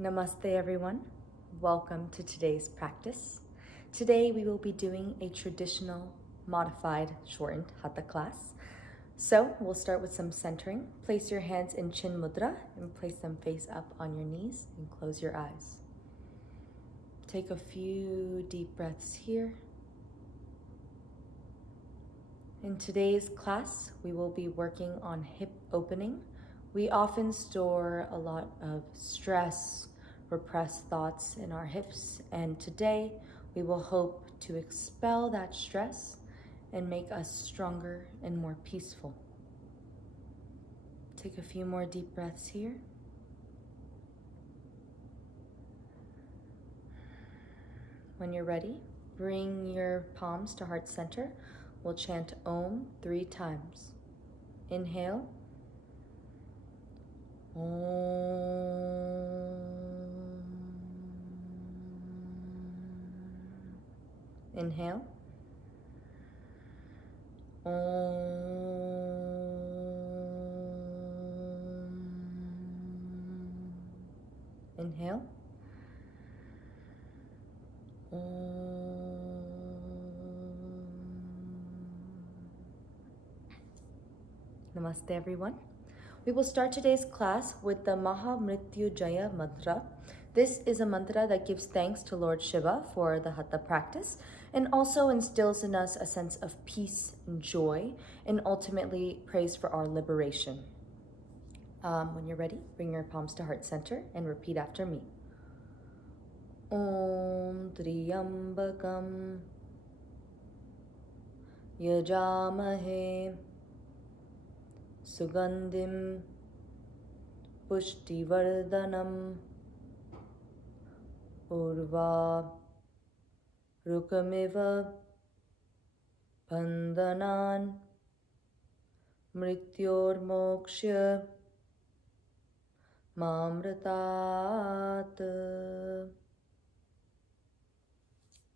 Namaste everyone. Welcome to today's practice. Today we will be doing a traditional modified shortened Hatha class. So we'll start with some centering. Place your hands in Chin Mudra and place them face up on your knees and close your eyes. Take a few deep breaths here. In today's class, we will be working on hip opening. We often store a lot of stress, repressed thoughts in our hips, and today we will hope to expel that stress and make us stronger and more peaceful. Take a few more deep breaths here. When you're ready, bring your palms to heart center. We'll chant Om 3 times. Inhale. Om. Inhale. Om. Inhale. Om. Namaste everyone. We will start today's class with the Maha Mrityu Jaya mantra. This is a mantra that gives thanks to Lord Shiva for the Hatha practice and also instills in us a sense of peace and joy and ultimately prays for our liberation. When you're ready, bring your palms to heart center and repeat after me. Om Triyambakam Yajamahe Sugandhim Pushtivardhanam Urva Rukamiva Bandhanan Mrityor Mokshya Mamratat.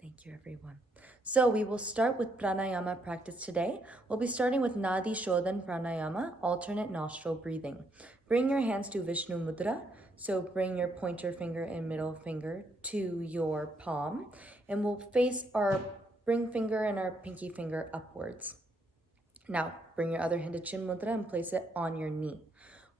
Thank you, everyone. So we will start with pranayama practice today. We'll be starting with Nadi Shodhan pranayama, alternate nostril breathing. Bring your hands to Vishnu Mudra. So bring your pointer finger and middle finger to your palm. And we'll face our ring finger and our pinky finger upwards. Now, bring your other hand to Chin Mudra and place it on your knee.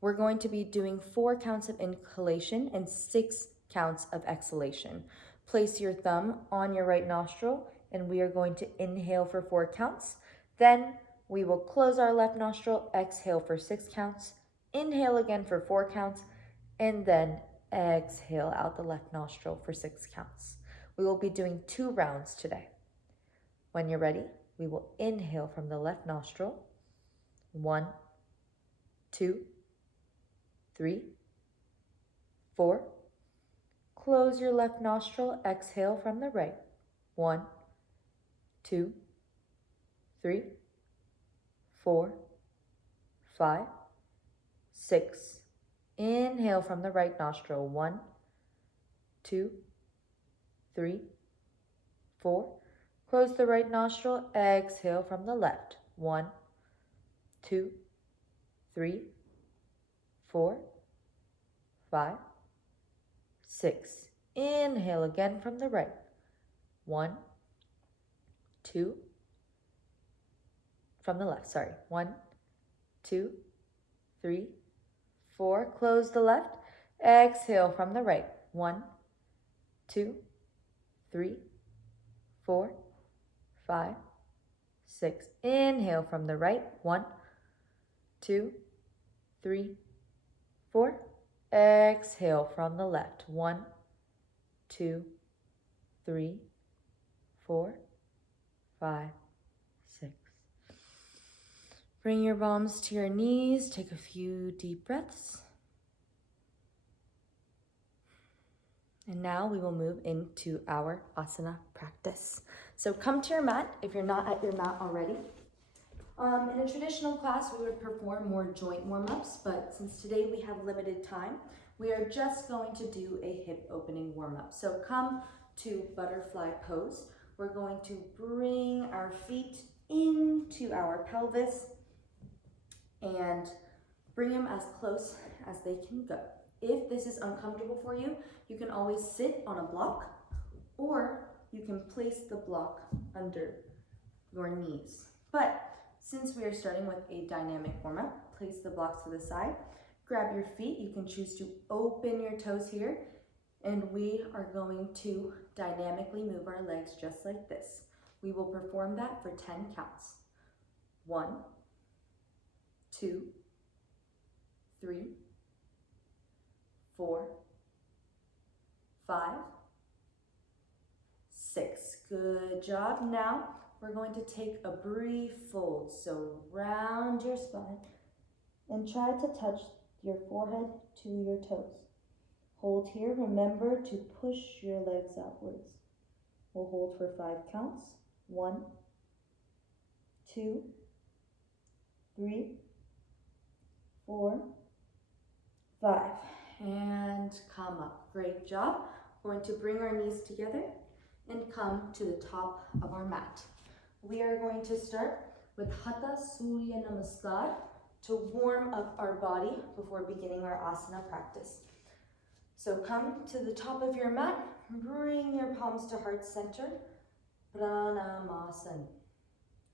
We're going to be doing 4 counts of inhalation and 6 counts of exhalation. Place your thumb on your right nostril and we are going to inhale for 4 counts. Then we will close our left nostril, exhale for 6 counts, inhale again for 4 counts, and then exhale out the left nostril for 6 counts. We will be doing 2 rounds today. When you're ready, we will inhale from the left nostril. 1, 2, 3, 4. Close your left nostril, exhale from the right. 1, 2, 3, 4, 5, 6. Inhale from the right nostril. 1, 2, 3, 4. Close the right nostril, exhale from the left. 1, 2, 3, 4, 5, 6. Inhale again from the right. 1, 2, from the left, 1, 2, 3, 4. Close the left. Exhale from the right. 1, 2, 3, 4, 5, 6. Inhale from the right. 1, 2, 3, 4. Exhale from the left. 1, 2, 3, 4, 5, 6. Bring your palms to your knees. Take a few deep breaths. And now we will move into our asana practice. So come to your mat if you're not at your mat already. In a traditional class, we would perform more joint warm-ups, but since today we have limited time, we are just going to do a hip opening warm-up. So come to butterfly pose. We're going to bring our feet into our pelvis and bring them as close as they can go. If this is uncomfortable for you, you can always sit on a block, or you can place the block under your knees. But since we are starting with a dynamic warm-up, place the blocks to the side, grab your feet. You can choose to open your toes here, and we are going to dynamically move our legs just like this. We will perform that for 10 counts. 1, 2, 3, 4, 5, 6. Good job. Now we're going to take a brief fold. So round your spine and try to touch your forehead to your toes. Hold here. Remember to push your legs outwards. We'll hold for 5 counts. 1, 2, 3, 4, 5. And come up. Great job. We're going to bring our knees together and come to the top of our mat. We are going to start with Hatha Surya Namaskar to warm up our body before beginning our asana practice. So come to the top of your mat, bring your palms to heart center, Pranamasana.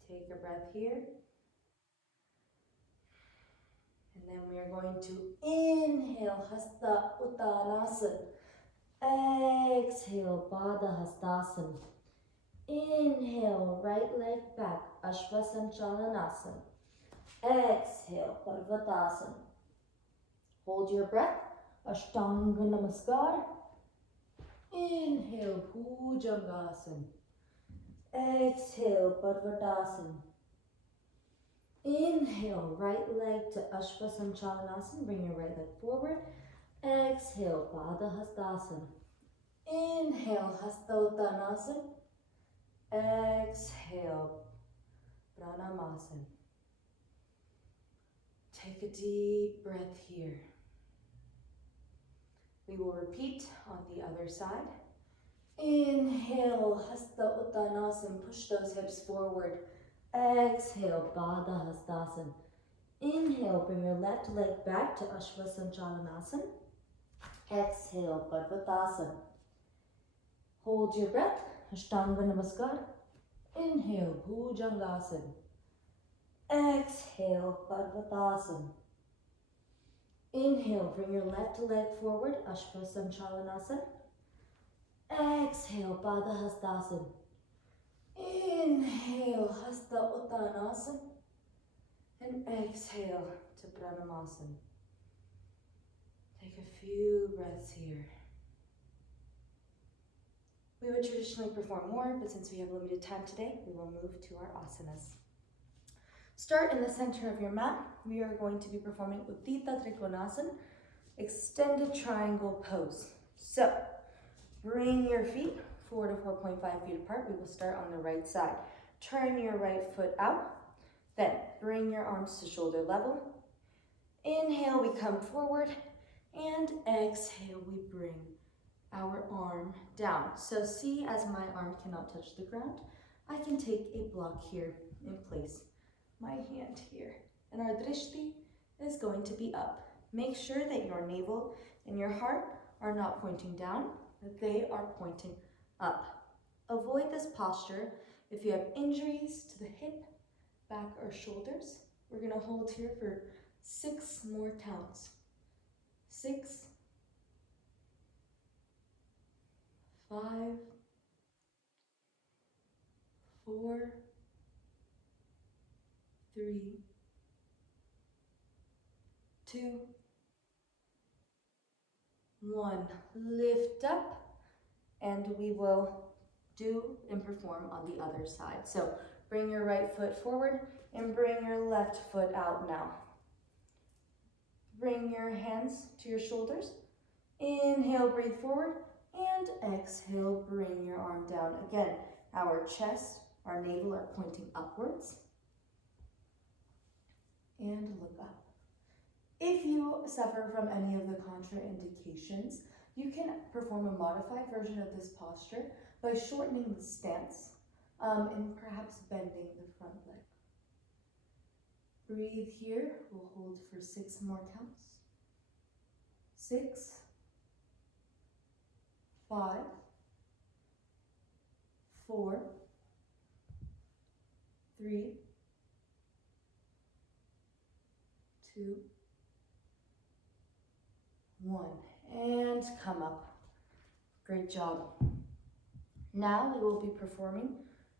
Take a breath here. And then we are going to inhale, Hasta Uttanasana. Exhale, Pada Hastasana. Inhale, right leg back, Ashvasanchalanasana. Exhale, Parvatasana. Hold your breath, Ashtanga Namaskar. Inhale, Bhujangasana. Exhale, Parvatasana. Inhale, right leg to Ashvasanchalanasana. Bring your right leg forward. Exhale, Pada Hastasana. Inhale, Hasta Uttanasana. Exhale, Pranamasana. Take a deep breath here. We will repeat on the other side. Inhale, Hasta Uttanasana. Push those hips forward. Exhale, Pada Hastasana. Inhale, bring your left leg back to Ashvasanchalanasana. Exhale, Parvatasana. Hold your breath, Ashtanga Namaskar. Inhale, Bhujangasana. Exhale, Parvatasana. Inhale, bring your left leg forward, Ashvasanchalanasana. Exhale, Pada Hastasana. Inhale, Hasta Uttanasana. And exhale to Pranamasana. Take a few breaths here. We would traditionally perform more, but since we have limited time today, we will move to our asanas. Start in the center of your mat. We are going to be performing Uttita Trikonasana, extended triangle pose. So, bring your feet 4 to 4.5 feet apart. We will start on the right side. Turn your right foot out. Then, bring your arms to shoulder level. Inhale, we come forward. And exhale, we bring our arm down. So see, as my arm cannot touch the ground, I can take a block here and place my hand here. And our drishti is going to be up. Make sure that your navel and your heart are not pointing down, that they are pointing up. Avoid this posture if you have injuries to the hip, back, or shoulders. We're going to hold here for 6 more counts. 6, 5, 4, 3, 2, 1. Lift up, and we will do and perform on the other side. So bring your right foot forward and bring your left foot out now. Bring your hands to your shoulders. Inhale, breathe forward, and exhale, bring your arm down. Again, our chest, our navel are pointing upwards. And look up. If you suffer from any of the contraindications, you can perform a modified version of this posture by shortening the stance and perhaps bending the front leg. Breathe here. We'll hold for 6 more counts. 6, 5, 4, 3, 2, 1. And come up. Great job. Now we will be performing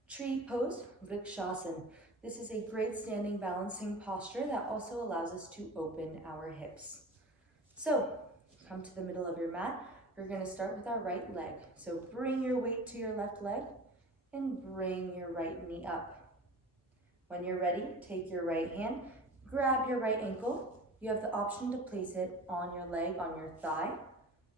tree pose, Vrikshasana. This is a great standing balancing posture that also allows us to open our hips. So come to the middle of your mat. We're going to start with our right leg. So bring your weight to your left leg and bring your right knee up. When you're ready, take your right hand, grab your right ankle. You have the option to place it on your leg, on your thigh,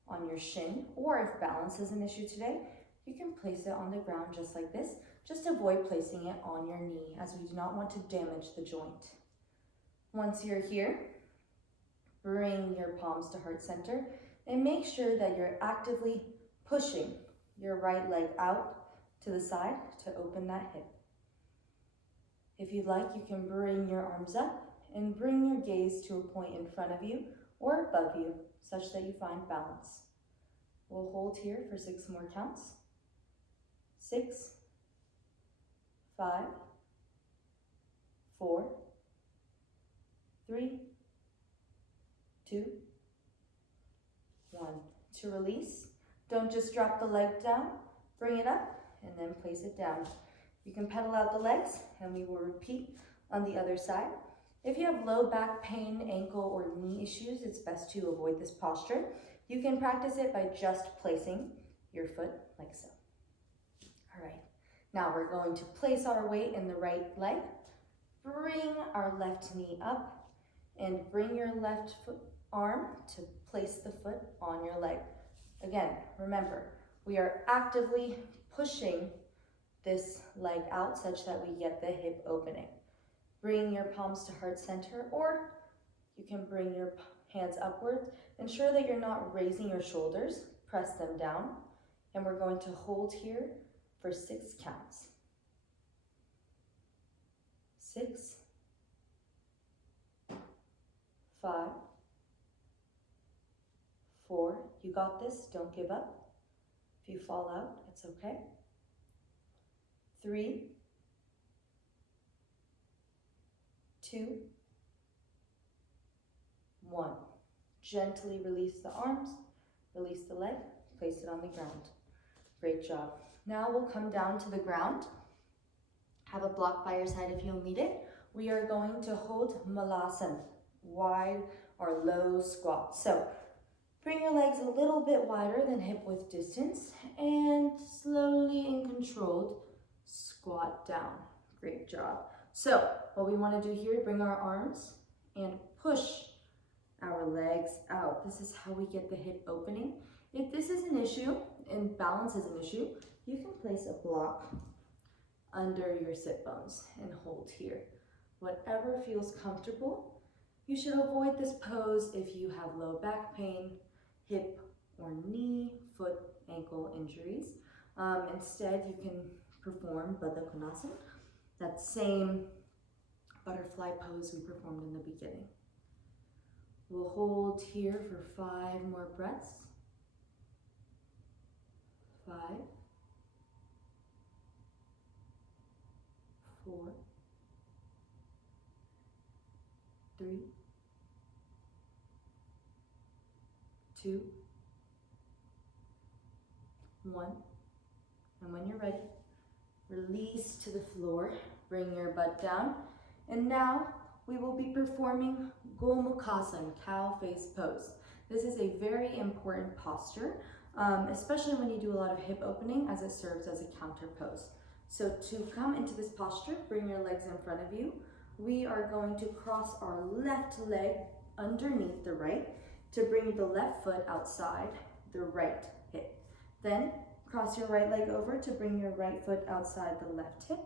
on your shin, or if balance is an issue today, you can place it on the ground just like this. Just avoid placing it on your knee as we do not want to damage the joint. Once you're here, bring your palms to heart center and make sure that you're actively pushing your right leg out to the side to open that hip. If you'd like, you can bring your arms up and bring your gaze to a point in front of you or above you such that you find balance. We'll hold here for 6 more counts. 6, 5, 4, 3, 2, 1. To release, don't just drop the leg down, bring it up and then place it down. You can pedal out the legs and we will repeat on the other side. If you have low back pain, ankle, or knee issues, it's best to avoid this posture. You can practice it by just placing your foot like so. All right, now we're going to place our weight in the right leg. Bring our left knee up and bring your left arm to place the foot on your leg. Again, remember, we are actively pushing this leg out such that we get the hip opening. Bring your palms to heart center, or you can bring your hands upwards. Ensure that you're not raising your shoulders. Press them down. And we're going to hold here for 6 counts. 6, 5, 4. You got this. Don't give up. If you fall out, it's okay. 3, 2, 1. Gently release the arms, release the leg, place it on the ground. Great job. Now we'll come down to the ground. Have a block by your side if you'll need it. We are going to hold Malasana, wide or low squat. So bring your legs a little bit wider than hip width distance and slowly and controlled squat down. Great job. So what we want to do here, bring our arms and push our legs out. This is how we get the hip opening. If this is an issue and balance is an issue, you can place a block under your sit bones and hold here. Whatever feels comfortable. You should avoid this pose if you have low back pain, hip or knee, foot, ankle injuries. Instead, you can perform Baddha Konasana, that same butterfly pose we performed in the beginning. We'll hold here for 5 more breaths. 5, 4, 3, 2, 1. And when you're ready, release to the floor. Bring your butt down. And now we will be performing Gomukhasana, cow face pose. This is a very important posture, especially when you do a lot of hip opening, as it serves as a counter pose. So to come into this posture, bring your legs in front of you. We are going to cross our left leg underneath the right to bring the left foot outside the right hip. Then cross your right leg over to bring your right foot outside the left hip.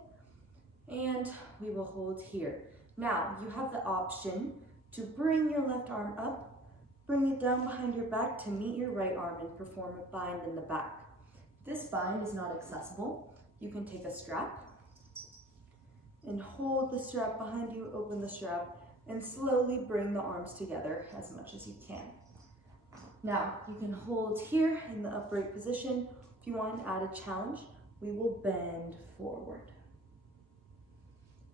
And we will hold here. Now, you have the option to bring your left arm up, bring it down behind your back to meet your right arm and perform a bind in the back. If this bind is not accessible, you can take a strap and hold the strap behind you, open the strap, and slowly bring the arms together as much as you can. Now, you can hold here in the upright position. If you want to add a challenge, we will bend forward.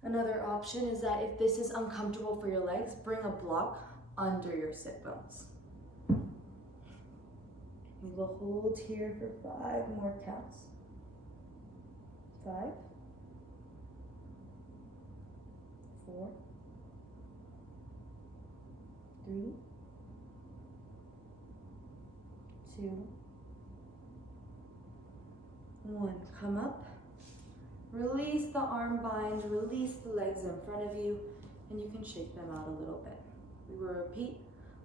Another option is that if this is uncomfortable for your legs, bring a block under your sit bones. We will hold here for 5 more counts. 5, 4, 3, 2, 1. Come up. Release the arm bind, release the legs in front of you, and you can shake them out a little bit. We will repeat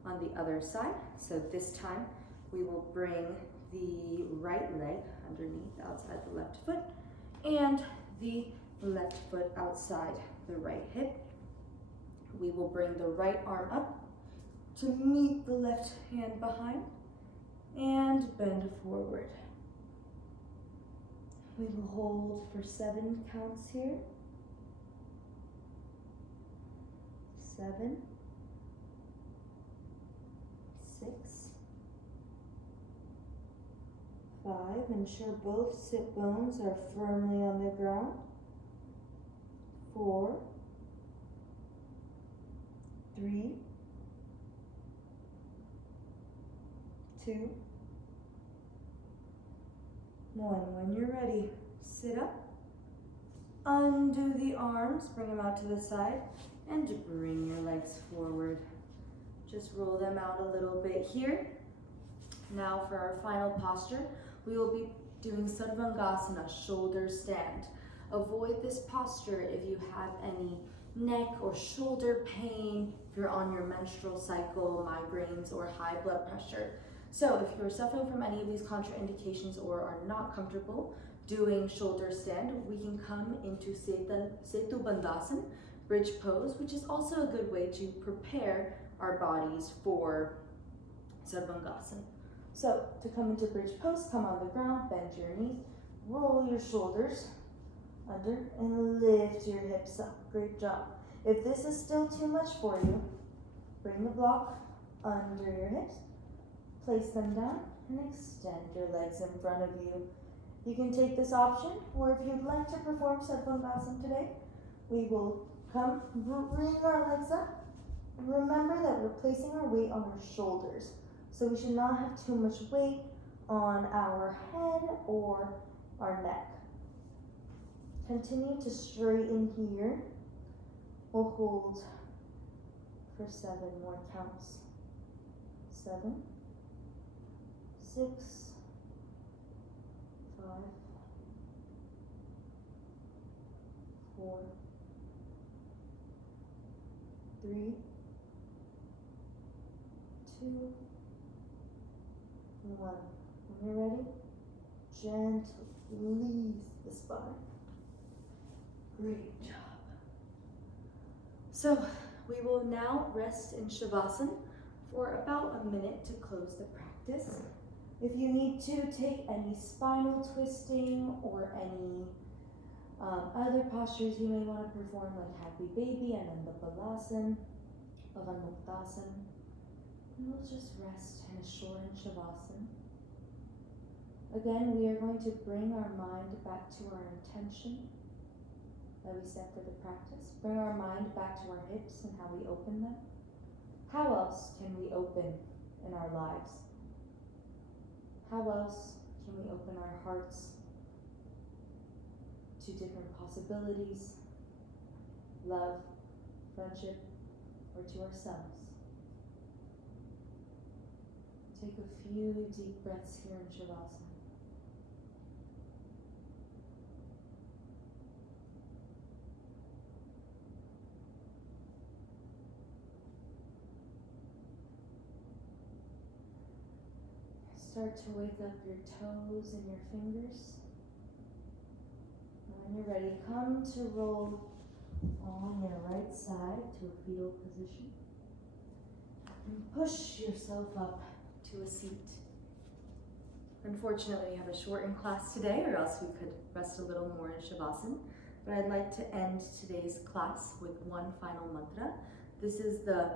on the other side. So this time we will bring the right leg underneath, outside the left foot, and the left foot outside the right hip. We will bring the right arm up to meet the left hand behind and bend forward. We will hold for 7 counts here. 7, 6, 5. Ensure both sit bones are firmly on the ground. 4, 3, 2, 1. When you're ready, sit up, undo the arms, bring them out to the side, and bring your legs forward. Just roll them out a little bit here. Now for our final posture, we will be doing Sarvangasana, shoulder stand. Avoid this posture if you have any neck or shoulder pain, if you're on your menstrual cycle, migraines, or high blood pressure. So if you're suffering from any of these contraindications or are not comfortable doing shoulder stand, we can come into Setu Bandhasan, bridge pose, which is also a good way to prepare our bodies for Sarvangasana. So to come into bridge pose, come on the ground, bend your knees, roll your shoulders under, and lift your hips up. Great job. If this is still too much for you, bring the block under your hips, place them down, and extend your legs in front of you. You can take this option, or if you'd like to perform Sarvangasana today, we will come, bring our legs up. Remember that we're placing our weight on our shoulders, so we should not have too much weight on our head or our neck. Continue to straighten here. We'll hold for 7 more counts. 7, 6, 5, 4, 3, 2, 1. When you're ready, gently release the spine. Great job. So we will now rest in Shavasana for about a minute to close the practice. If you need to take any spinal twisting or any other postures you may want to perform, like Happy Baby and Anandapalasana, Avanmuktasana, and we'll just rest in a short Shavasana. Again, we are going to bring our mind back to our intention that we set for the practice. Bring our mind back to our hips and how we open them. How else can we open in our lives? How else can we open our hearts to different possibilities, love, friendship, or to ourselves? Take a few deep breaths here in Shavasana. Start to wake up your toes and your fingers. And when you're ready, come to roll on your right side to a fetal position. And push yourself up to a seat. Unfortunately, we have a shortened class today, or else we could rest a little more in Shavasana. But I'd like to end today's class with one final mantra. This is the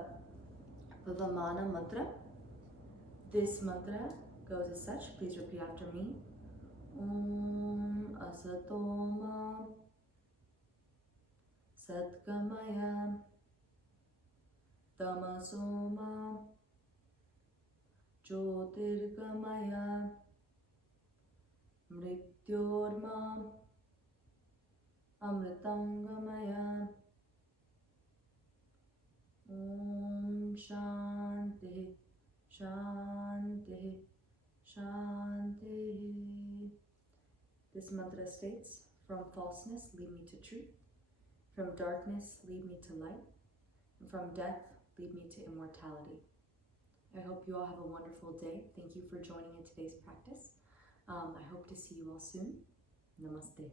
Pavamana mantra. This mantra goes as such. Please repeat after me. Om Asatoma Satgamaya Tamasoma Jyotirgamaya Mrityorma Amritangamaya. Om Shanti Shanti Shanti. This mantra states, from falseness lead me to truth, from darkness lead me to light, and from death lead me to immortality. I hope you all have a wonderful day. Thank you for joining in today's practice. I hope to see you all soon. Namaste.